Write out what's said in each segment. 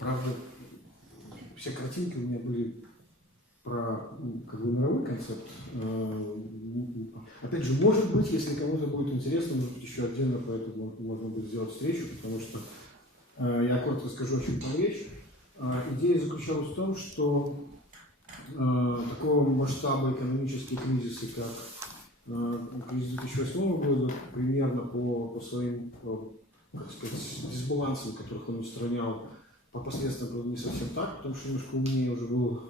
Правда, все картинки у меня были про как бы мировой концепт. Опять же, может быть, если кому-то будет интересно, может быть, еще отдельно про это можно будет сделать встречу, потому что я коротко расскажу, о чем там речь. Идея заключалась в том, что такого масштаба экономические кризисы, как кризис 2008 года, примерно по своим, как сказать, дисбалансам, которых он устранял, по последствиям было не совсем так, потому что немножко умнее уже был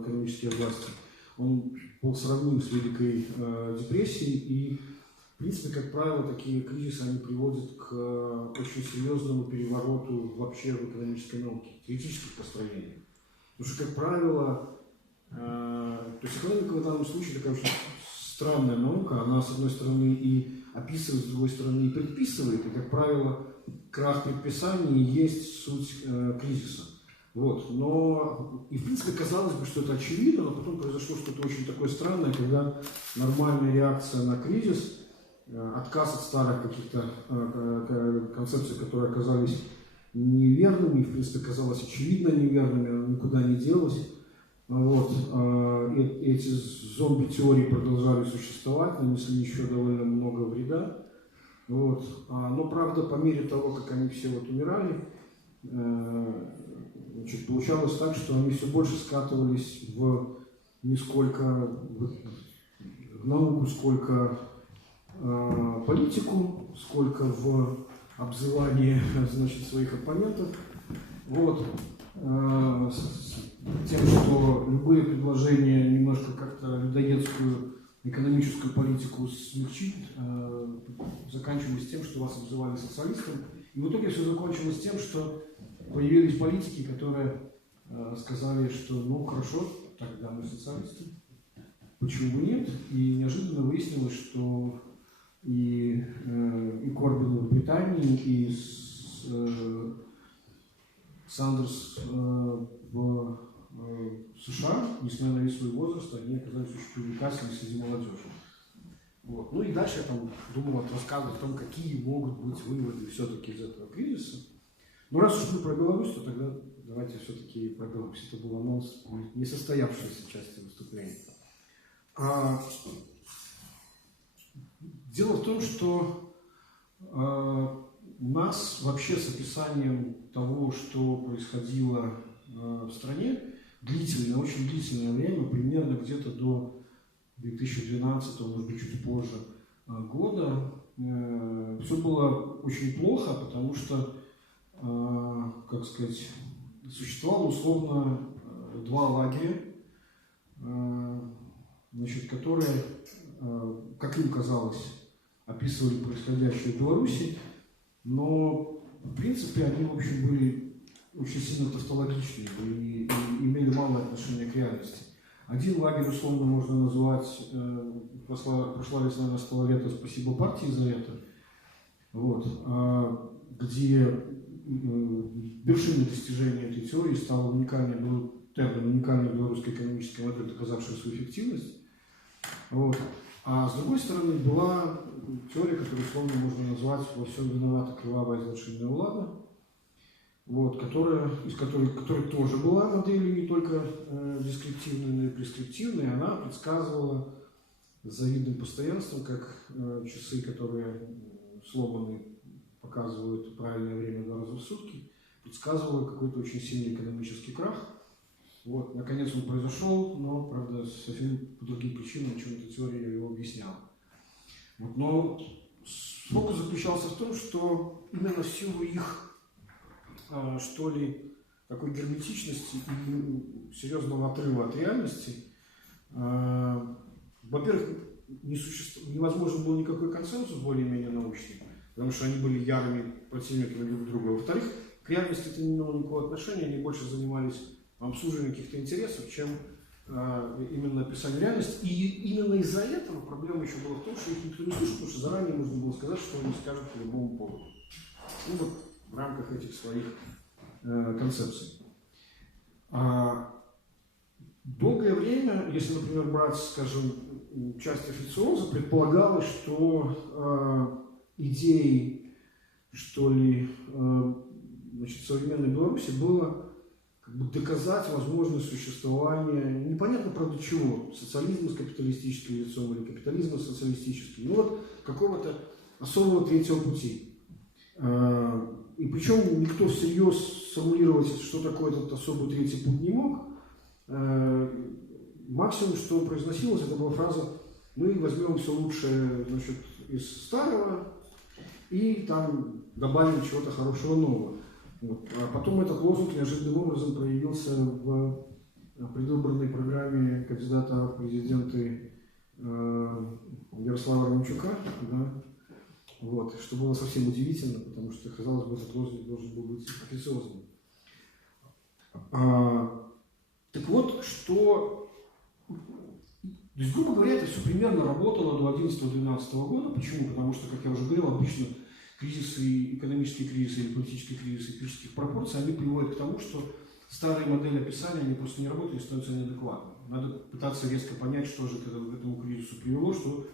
экономические власти. Он был сравним с Великой депрессией, и, в принципе, как правило, такие кризисы они приводят к очень серьезному перевороту вообще в экономической науке, теоретических построениях. Потому что, как правило, то есть экономика в данном случае такая очень странная наука, она, с одной стороны, и описывает, с другой стороны, и предписывает, и, как правило, крах предписаний есть суть кризиса. Вот. Но, и в принципе, казалось бы, что это очевидно, но потом произошло что-то очень такое странное, когда нормальная реакция на кризис, отказ от старых каких-то концепций, которые оказались неверными, в принципе, казалось очевидно неверными, никуда не делось. Вот. Эти зомби-теории продолжали существовать, нанесли еще довольно много вреда. Вот. Но, правда, по мере того, как они все вот умирали, значит, получалось так, что они все больше скатывались в не сколько в науку, сколько политику, сколько в обзывание, значит, своих оппонентов. Вот. Тем, что любые предложения немножко как-то людоедскую экономическую политику смягчить, заканчивались тем, что вас обзывали социалистом. И в итоге все закончилось тем, что появились политики, которые сказали, что ну хорошо, тогда мы социалисты. Почему бы нет? И неожиданно выяснилось, что и Корбин в Британии, и Сандерс в США, несмотря на весь свой возраст, они оказались очень привлекательны среди молодежи. Вот. Ну и дальше я там думал рассказывать о том, какие могут быть выводы все-таки из этого кризиса. Но раз уж мы про Беларусь, то тогда давайте все-таки про Беларусь. Это был анонс несостоявшейся части выступления. Дело в том, что у нас вообще с описанием того, что происходило в стране, длительное, очень длительное время, примерно где-то до 2012, может быть, чуть позже года, все было очень плохо, потому что, как сказать, существовало условно два лагеря, значит, которые, как им казалось, описывали происходящее в Беларуси, но, в принципе, они, в общем, были очень сильно тавтологичные и имели малое отношение к реальности. Один лагерь, условно, можно назвать «Прошла весна, настало лето, спасибо партии за это», вот, где вершиной достижения этой теории стал уникальный термин, уникальная белорусская экономическая модель, доказавшая свою эффективность. Вот. А с другой стороны, была теория, которую условно можно назвать «Во всем виновата кровавая злочинная влада», вот, которая тоже была моделью не только дескриптивной, но и прескриптивной. Она предсказывала с завидным постоянством, как часы, которые сломаны, показывают правильное время 2 раза в сутки, предсказывала какой-то очень сильный экономический крах. Вот, наконец он произошел, но, правда, совсем по другим причинам, чем эта теория его объясняла. Вот, но фокус заключался в том, что именно в силу их, что ли, такой герметичности и серьезного отрыва от реальности, во-первых, невозможен был никакой консенсус более-менее научный, потому что они были ярыми противниками друг друга. Во-вторых, к реальности это не имело никакого отношения, они больше занимались обслуживанием каких-то интересов, чем именно описание реальности. И именно из-за этого проблема еще была в том, что их никто не слушал, потому что заранее можно было сказать, что они скажут по любому поводу. Ну вот в рамках этих своих концепций. Долгое время, если, например, брать, скажем, часть официоза, предполагалось, что идеи, что ли, значит, современной Беларуси было как бы доказать возможность существования, непонятно, правда, чего, социализма с капиталистическим лицом или капитализма с социалистическим, ну вот какого-то особого третьего пути. И причем никто всерьез сформулировать, что такое этот особый третий путь, не мог. Максимум, что произносилось, это была фраза: мы возьмем все лучшее, значит, из старого и там добавим чего-то хорошего нового. Вот. А потом этот лозунг неожиданным образом проявился в предвыборной программе кандидата в президенты Ярослава Романчука, да? Вот, что было совсем удивительно, потому что, казалось бы, этот лозунг должен был быть официозным. Так вот, что... То есть, грубо говоря, это все примерно работало до 2011-2012 года. Почему? Потому что, как я уже говорил, обычно кризисы, экономические кризисы или политические кризисы критических пропорций, они приводят к тому, что старые модели описания, они просто не работают и становятся неадекватными. Надо пытаться резко понять, что же к этому кризису привело, что,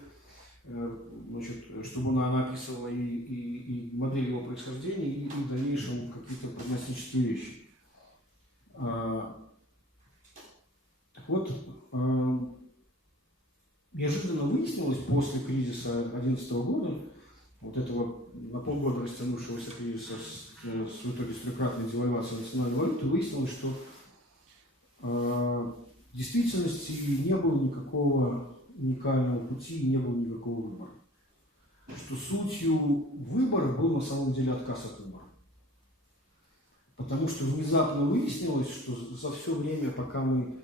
значит, чтобы она описывала и модель его происхождения, и в дальнейшем какие-то прогностические вещи. Так вот, неожиданно выяснилось после кризиса 2011 года, вот этого на полгода растянувшегося кризиса в итоге с трехкратной девальвацией национальной валюты, выяснилось, что в действительности не было никакого уникального пути и не было никакого выбора. Что сутью выбора был на самом деле отказ от выбора. Потому что внезапно выяснилось, что за все время, пока мы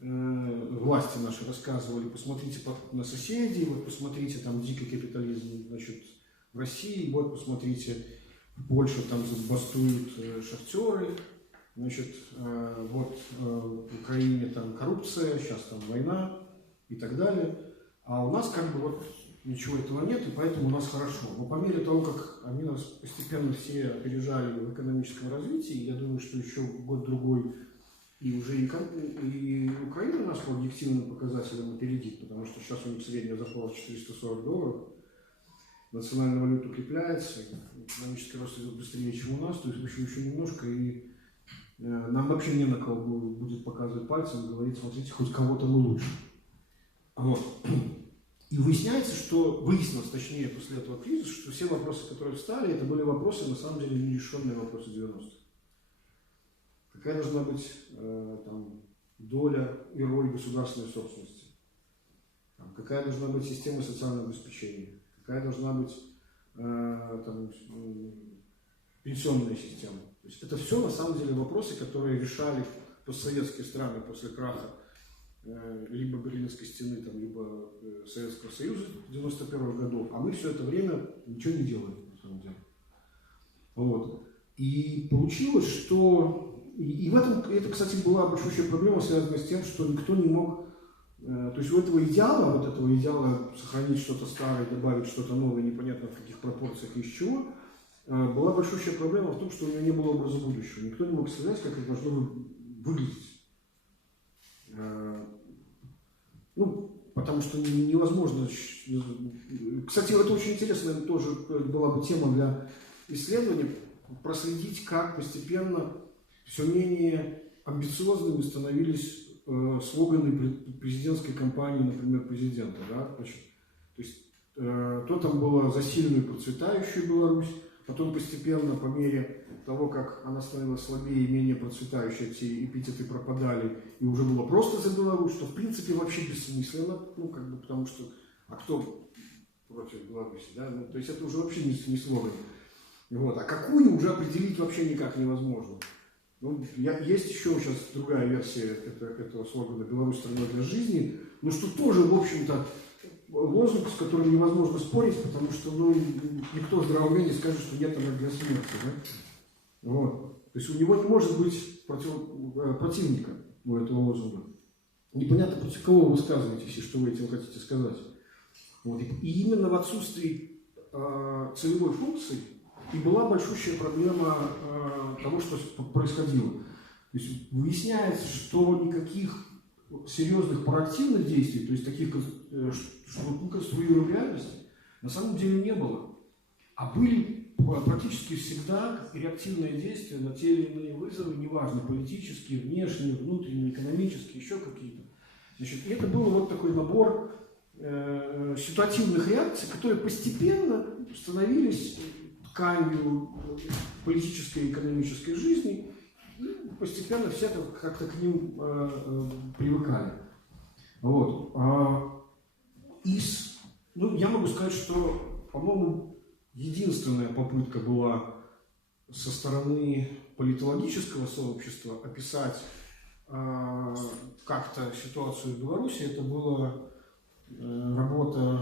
власти наши рассказывали: посмотрите на соседей, вот посмотрите, там дикий капитализм, значит, в России, вот посмотрите, в Польше там бастуют шахтеры, значит, вот в Украине там коррупция, сейчас там война и так далее. А у нас как бы вот ничего этого нет, и поэтому у нас хорошо. Но по мере того, как они нас постепенно все опережали в экономическом развитии, я думаю, что еще год-другой и уже и Украина нас по объективным показателям опередит, потому что сейчас у них средняя зарплата $440, национальная валюта укрепляется, экономический рост идет быстрее, чем у нас, то есть еще немножко, и нам вообще не на кого будет показывать пальцем и говорить: смотрите, хоть кого-то мы лучше. Вот. И выяснилось, точнее, после этого кризиса, что все вопросы, которые встали, это были вопросы, на самом деле, нерешенные вопросы 90-х. Какая должна быть там доля и роль государственной собственности? Какая должна быть система социального обеспечения? Какая должна быть там, пенсионная система? То есть это все на самом деле вопросы, которые решали постсоветские страны после краха либо Берлинской стены, там, либо Советского Союза 91-х годов, а мы все это время ничего не делали, на самом деле. Вот. И получилось, что... И в этом, это, кстати, была большущая проблема, связанная с тем, что никто не мог... То есть у этого идеала сохранить что-то старое, добавить что-то новое, непонятно в каких пропорциях и из чего, была большущая проблема в том, что у него не было образа будущего. Никто не мог сказать, как это должно выглядеть. Ну, потому что невозможно... Кстати, это очень интересная тоже была бы тема для исследования, проследить, как постепенно все менее амбициозными становились слоганы президентской кампании, например, президента. Да? Значит, то есть, то там было за сильную процветающую Беларусь, потом постепенно, по мере того, как она становилась слабее и менее процветающей, эти эпитеты пропадали, и уже было просто за Беларусь, что в принципе вообще бессмысленно, ну, как бы, потому что, а кто против Беларуси, да? Ну, то есть это уже вообще не слоган. Вот. А какую уже определить вообще никак невозможно. Ну, есть еще сейчас другая версия этого слогана «Беларусь страна для жизни», но что тоже, в общем-то, лозунг, с которым невозможно спорить, потому что никто в здравом уме не скажет, что нет, она для смерти. Да? Вот. То есть у него не может быть противника у этого лозунга. Непонятно, против кого вы высказываетесь и что вы этим хотите сказать. Вот. И именно в отсутствии целевой функции и была большущая проблема того, что происходило. То есть выясняется, что никаких серьезных проактивных действий, то есть таких, что мы конструируем реальность, на самом деле не было. А были практически всегда реактивное действие на те или иные вызовы, неважно, политические, внешние, внутренние, экономические, еще какие-то. Значит, и это был вот такой набор ситуативных реакций, которые постепенно становились тканью политической и экономической жизни, и постепенно все как-то к ним привыкали. Вот. Я могу сказать, что, по-моему, единственная попытка была со стороны политологического сообщества описать как-то ситуацию в Беларуси. Это была работа